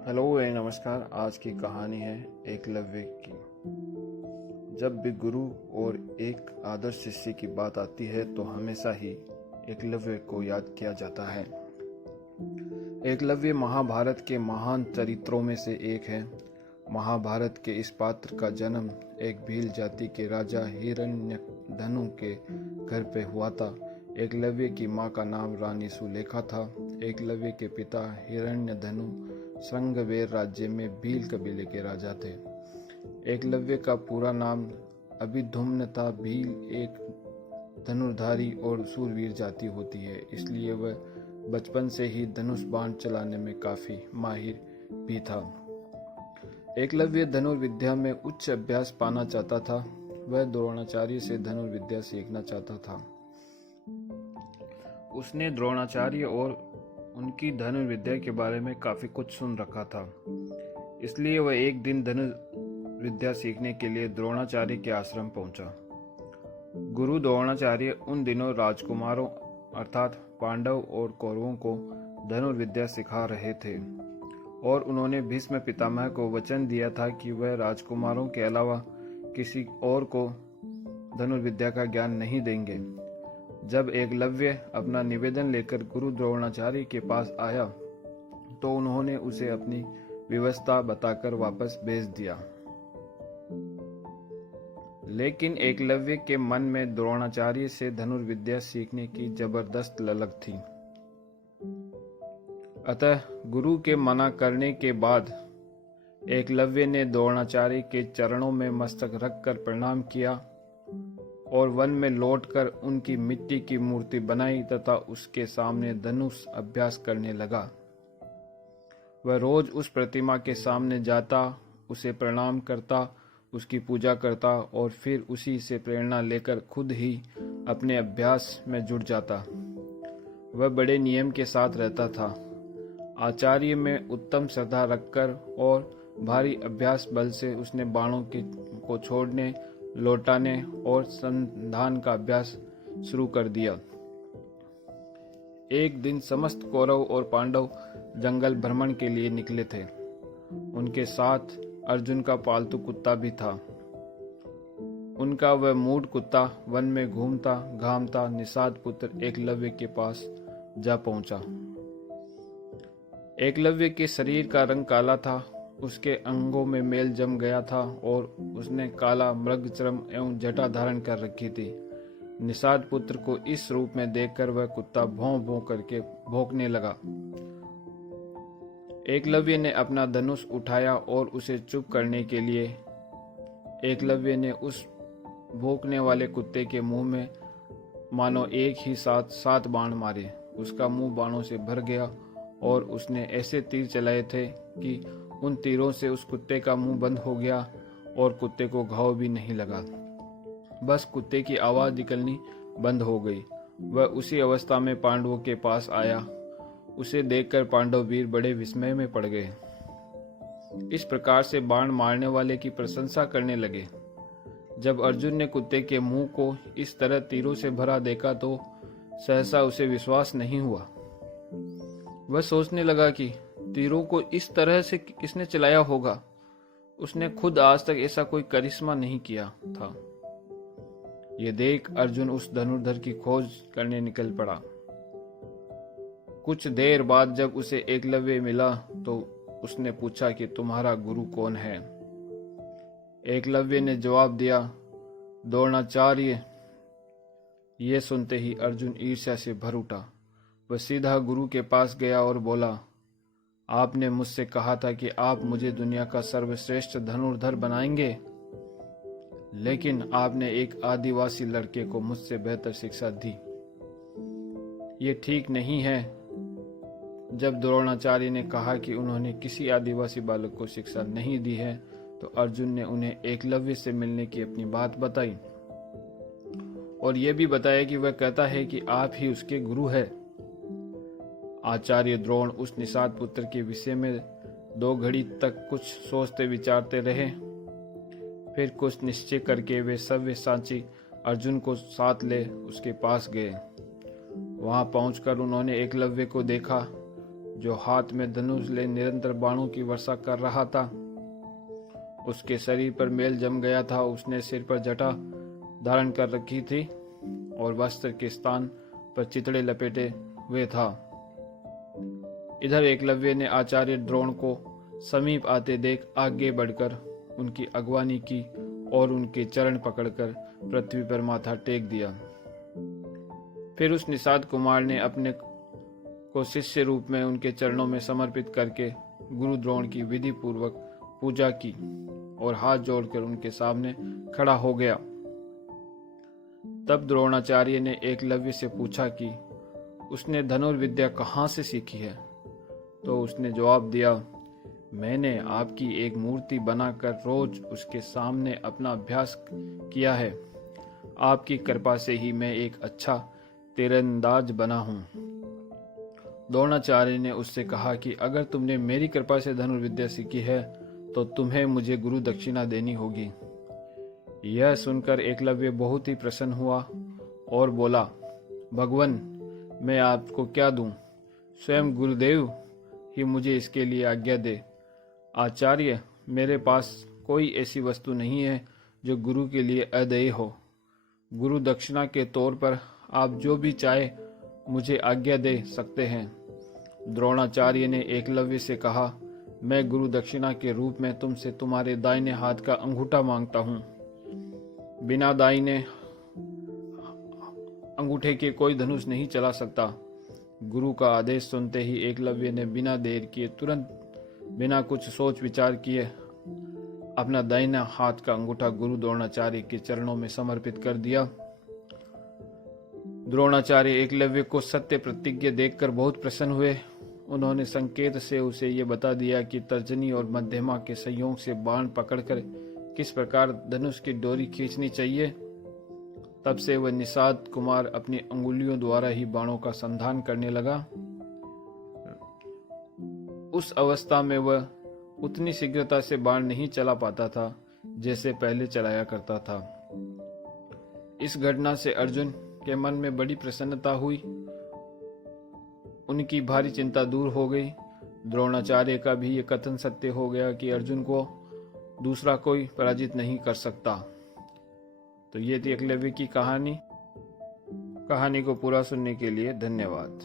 Hello and नमस्कार। आज की कहानी है एकलव्य की। जब भी गुरु और एक आदर्श शिष्य की बात आती है तो हमेशा ही एकलव्य को याद किया जाता है। एकलव्य महाभारत के महान चरित्रों में से एक है। महाभारत के इस पात्र का जन्म एक भील जाति के राजा हिरण्यधनु के घर पे हुआ था। एकलव्य की मां का नाम रानी सुलेखा था। एकलव्य के पिता हिरण्यधनु श्रृंगवेर राज्य में भील कबीले के राजा थे। एकलव्य का पूरा नाम अभिधुम्न था। भील एक धनुर्धारी और शूरवीर जाति होती है, इसलिए वह बचपन से ही धनुष बाण चलाने में काफी माहिर भी था। एकलव्य धनुर्विद्या में उच्च अभ्यास पाना चाहता था। वह द्रोणाचार्य से धनुर्विद्या सीखना चाहता था। उसने द्रोणाचार्य और उनकी धनुर्विद्या के बारे में काफी कुछ सुन रखा था, इसलिए वह एक दिन धनुर्विद्या सीखने के लिए द्रोणाचार्य के आश्रम पहुंचा। गुरु द्रोणाचार्य उन दिनों राजकुमारों अर्थात पांडव और कौरवों को धनुर्विद्या सिखा रहे थे और उन्होंने भीष्म पितामह को वचन दिया था कि वह राजकुमारों के अलावा किसी और को धनुर्विद्या का ज्ञान नहीं देंगे। जब एकलव्य अपना निवेदन लेकर गुरु द्रोणाचार्य के पास आया तो उन्होंने उसे अपनी व्यवस्था बताकर वापस भेज दिया। लेकिन एकलव्य के मन में द्रोणाचार्य से धनुर्विद्या सीखने की जबरदस्त ललक थी। अतः गुरु के मना करने के बाद एकलव्य ने द्रोणाचार्य के चरणों में मस्तक रखकर प्रणाम किया और वन में लौटकर उनकी मिट्टी की मूर्ति बनाई तथा उसके सामने धनुष अभ्यास करने लगा। वह रोज उस प्रतिमा के सामने जाता, उसे प्रणाम करता, उसकी पूजा करता और फिर उसी से प्रेरणा लेकर खुद ही अपने अभ्यास में जुट जाता। वह बड़े नियम के साथ रहता था। आचार्य में उत्तम श्रद्धा रखकर और भारी अभ्यास बल से उसने बाणों को छोड़ने, लौटाने और संधान का अभ्यास शुरू कर दिया। एक दिन समस्त कौरव और पांडव जंगल भ्रमण के लिए निकले थे। उनके साथ अर्जुन का पालतू कुत्ता भी था। उनका वह मूढ़ कुत्ता वन में घूमता घामता निषाद पुत्र एकलव्य के पास जा पहुंचा। एकलव्य के शरीर का रंग काला था, उसके अंगों में मेल जम गया था और उसने काला मृगचर्म एवं जटा धारण कर रखी थी। निषाद पुत्र को इस रूप में देखकर वह कुत्ता भौं भौं करके भौंकने लगा। एकलव्य ने अपना धनुष उठाया और उसे चुप करने के लिए एकलव्य ने उस भौंकने वाले कुत्ते के मुंह में मानो एक ही साथ 7 बाण मारे। उसका मुंह बाणों से भर गया और उसने ऐसे तीर चलाए थे कि उन तीरों से उस कुत्ते का मुंह बंद हो गया और कुत्ते को घाव भी नहीं लगा। बस कुत्ते की आवाज निकलनी बंद हो गई। वह उसी अवस्था में पांडवों के पास आया। उसे देखकर पांडव वीर बड़े विस्मय में पड़ गए। इस प्रकार से बाण मारने वाले की प्रशंसा करने लगे। जब अर्जुन ने कुत्ते के मुंह को इस तरह तीरों से भरा देखा तो सहसा उसे विश्वास नहीं हुआ। वह सोचने लगा कि तीरों को इस तरह से किसने चलाया होगा। उसने खुद आज तक ऐसा कोई करिश्मा नहीं किया था। ये देख अर्जुन उस धनुर्धर की खोज करने निकल पड़ा। कुछ देर बाद जब उसे एकलव्य मिला तो उसने पूछा कि तुम्हारा गुरु कौन है। एकलव्य ने जवाब दिया, द्रोणाचार्य। ये सुनते ही अर्जुन ईर्ष्या से भर उठा। वह सीधा गुरु के पास गया और बोला, आपने मुझसे कहा था कि आप मुझे दुनिया का सर्वश्रेष्ठ धनुर्धर बनाएंगे, लेकिन आपने एक आदिवासी लड़के को मुझसे बेहतर शिक्षा दी। ये ठीक नहीं है। जब द्रोणाचार्य ने कहा कि उन्होंने किसी आदिवासी बालक को शिक्षा नहीं दी है तो अर्जुन ने उन्हें एकलव्य से मिलने की अपनी बात बताई और यह भी बताया कि वह कहता है कि आप ही उसके गुरु हैं। आचार्य द्रोण उस निषाद पुत्र के विषय में 2 घड़ी तक कुछ सोचते विचारते रहे। फिर कुछ निश्चय करके वे सव्यसाची अर्जुन को साथ ले उसके पास गए। वहां पहुंचकर उन्होंने एकलव्य को देखा जो हाथ में धनुष ले निरंतर बाणों की वर्षा कर रहा था। उसके शरीर पर मेल जम गया था। उसने सिर पर जटा धारण कर रखी थी और वस्त्र के स्थान पर चितड़े लपेटे हुए था। इधर एकलव्य ने आचार्य द्रोण को समीप आते देख आगे बढ़कर उनकी अगवानी की और उनके चरण पकड़कर पृथ्वी पर माथा टेक दिया। फिर उस निषाद कुमार ने अपने को शिष्य रूप में उनके चरणों में समर्पित करके गुरु द्रोण की विधि पूर्वक पूजा की और हाथ जोड़कर उनके सामने खड़ा हो गया। तब द्रोणाचार्य ने एकलव्य से पूछा कि उसने धनुर्विद्या कहाँ से सीखी है। तो उसने जवाब दिया, मैंने आपकी एक मूर्ति बनाकर रोज उसके सामने अपना अभ्यास किया है। आपकी कृपा से ही मैं एक अच्छा तीरंदाज बना हूँ। द्रोणाचार्य ने उससे कहा कि अगर तुमने मेरी कृपा से धनुर्विद्या सीखी है तो तुम्हें मुझे गुरु दक्षिणा देनी होगी। यह सुनकर एकलव्य बहुत ही प्रसन्न हुआ और बोला, भगवान, मैं आपको क्या दूं? स्वयं गुरुदेव ही मुझे इसके लिए आज्ञा दे। आचार्य, मेरे पास कोई ऐसी वस्तु नहीं है जो गुरु के लिए अदेय हो। गुरु दक्षिणा के तौर पर आप जो भी चाहे मुझे आज्ञा दे सकते हैं। द्रोणाचार्य ने एकलव्य से कहा, मैं गुरु दक्षिणा के रूप में तुमसे तुम्हारे दाहिने हाथ का अंगूठा मांगता हूँ। बिना दाहिने अंगूठे के कोई धनुष नहीं चला सकता। गुरु का आदेश सुनते ही एकलव्य ने बिना देर किए तुरंत बिना कुछ सोच विचार किए अपना दाहिना हाथ का अंगूठा गुरु द्रोणाचार्य के चरणों में समर्पित कर दिया। द्रोणाचार्य एकलव्य को सत्य प्रतिज्ञा देखकर बहुत प्रसन्न हुए। उन्होंने संकेत से उसे ये बता दिया कि तर्जनी और मध्यमा के संयोग से बाण पकड़कर किस प्रकार धनुष की डोरी खींचनी चाहिए। तब से वह निषाद कुमार अपनी अंगुलियों द्वारा ही बाणों का संधान करने लगा। उस अवस्था में वह उतनी शीघ्रता से बाण नहीं चला पाता था जैसे पहले चलाया करता था। इस घटना से अर्जुन के मन में बड़ी प्रसन्नता हुई। उनकी भारी चिंता दूर हो गई। द्रोणाचार्य का भी ये कथन सत्य हो गया कि अर्जुन को दूसरा कोई पराजित नहीं कर सकता। तो ये थी एकलव्य की कहानी। कहानी को पूरा सुनने के लिए धन्यवाद।